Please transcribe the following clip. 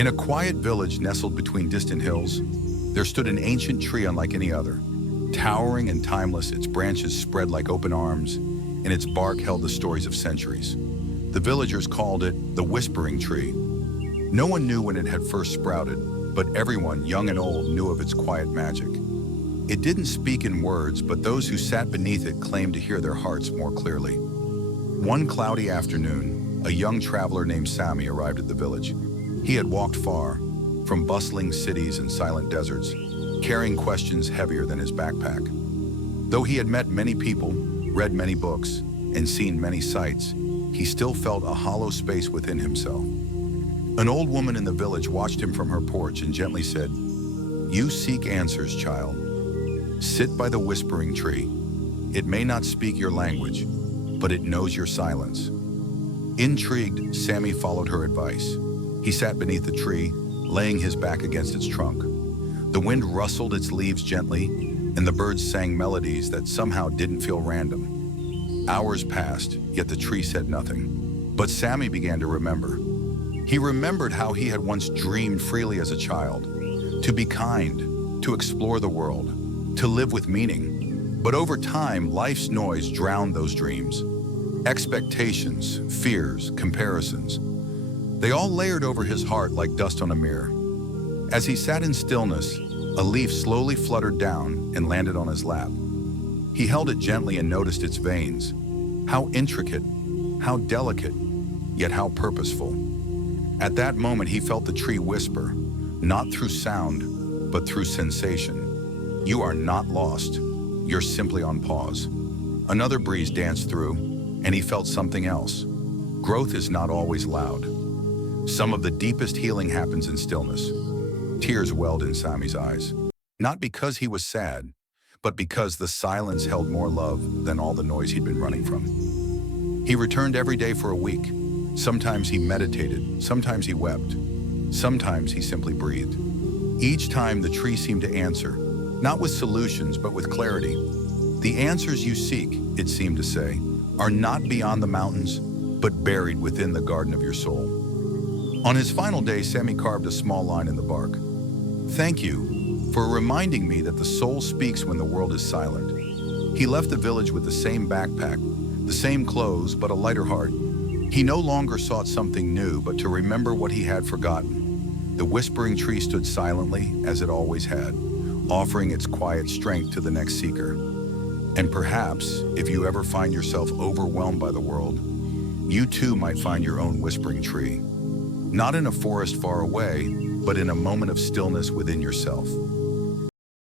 In a quiet village nestled between distant hills, there stood an ancient tree unlike any other. Towering and timeless, its branches spread like open arms, and its bark held the stories of centuries. The villagers called it the Whispering Tree. No one knew when it had first sprouted, but everyone, young and old, knew of its quiet magic. It didn't speak in words, but those who sat beneath it claimed to hear their hearts more clearly. One cloudy afternoon, a young traveler named Sami arrived at the village. He had walked far, from bustling cities and silent deserts, carrying questions heavier than his backpack. Though he had met many people, read many books, and seen many sights, he still felt a hollow space within himself. An old woman in the village watched him from her porch and gently said, "You seek answers, child. Sit by the whispering tree. It may not speak your language, but it knows your silence." Intrigued, Sami followed her advice. He sat beneath the tree, laying his back against its trunk. The wind rustled its leaves gently, and the birds sang melodies that somehow didn't feel random. Hours passed, yet the tree said nothing. But Sami began to remember. He remembered how he had once dreamed freely as a child, to be kind, to explore the world, to live with meaning. But over time, life's noise drowned those dreams. Expectations, fears, comparisons. They all layered over his heart like dust on a mirror. As he sat in stillness, a leaf slowly fluttered down and landed on his lap. He held it gently and noticed its veins. How intricate, how delicate, yet how purposeful. At that moment, he felt the tree whisper, not through sound, but through sensation. "You are not lost. You're simply on pause." Another breeze danced through, and he felt something else. Growth is not always loud. Some of the deepest healing happens in stillness. Tears welled in Sami's eyes, not because he was sad, but because the silence held more love than all the noise he'd been running from. He returned every day for a week. Sometimes he meditated, sometimes he wept, sometimes he simply breathed. Each time the tree seemed to answer, not with solutions, but with clarity. "The answers you seek," it seemed to say, "are not beyond the mountains, but buried within the garden of your soul." On his final day, Sami carved a small line in the bark. "Thank you for reminding me that the soul speaks when the world is silent." He left the village with the same backpack, the same clothes, but a lighter heart. He no longer sought something new, but to remember what he had forgotten. The whispering tree stood silently, as it always had, offering its quiet strength to the next seeker. And perhaps, if you ever find yourself overwhelmed by the world, you too might find your own whispering tree. Not in a forest far away, but in a moment of stillness within yourself.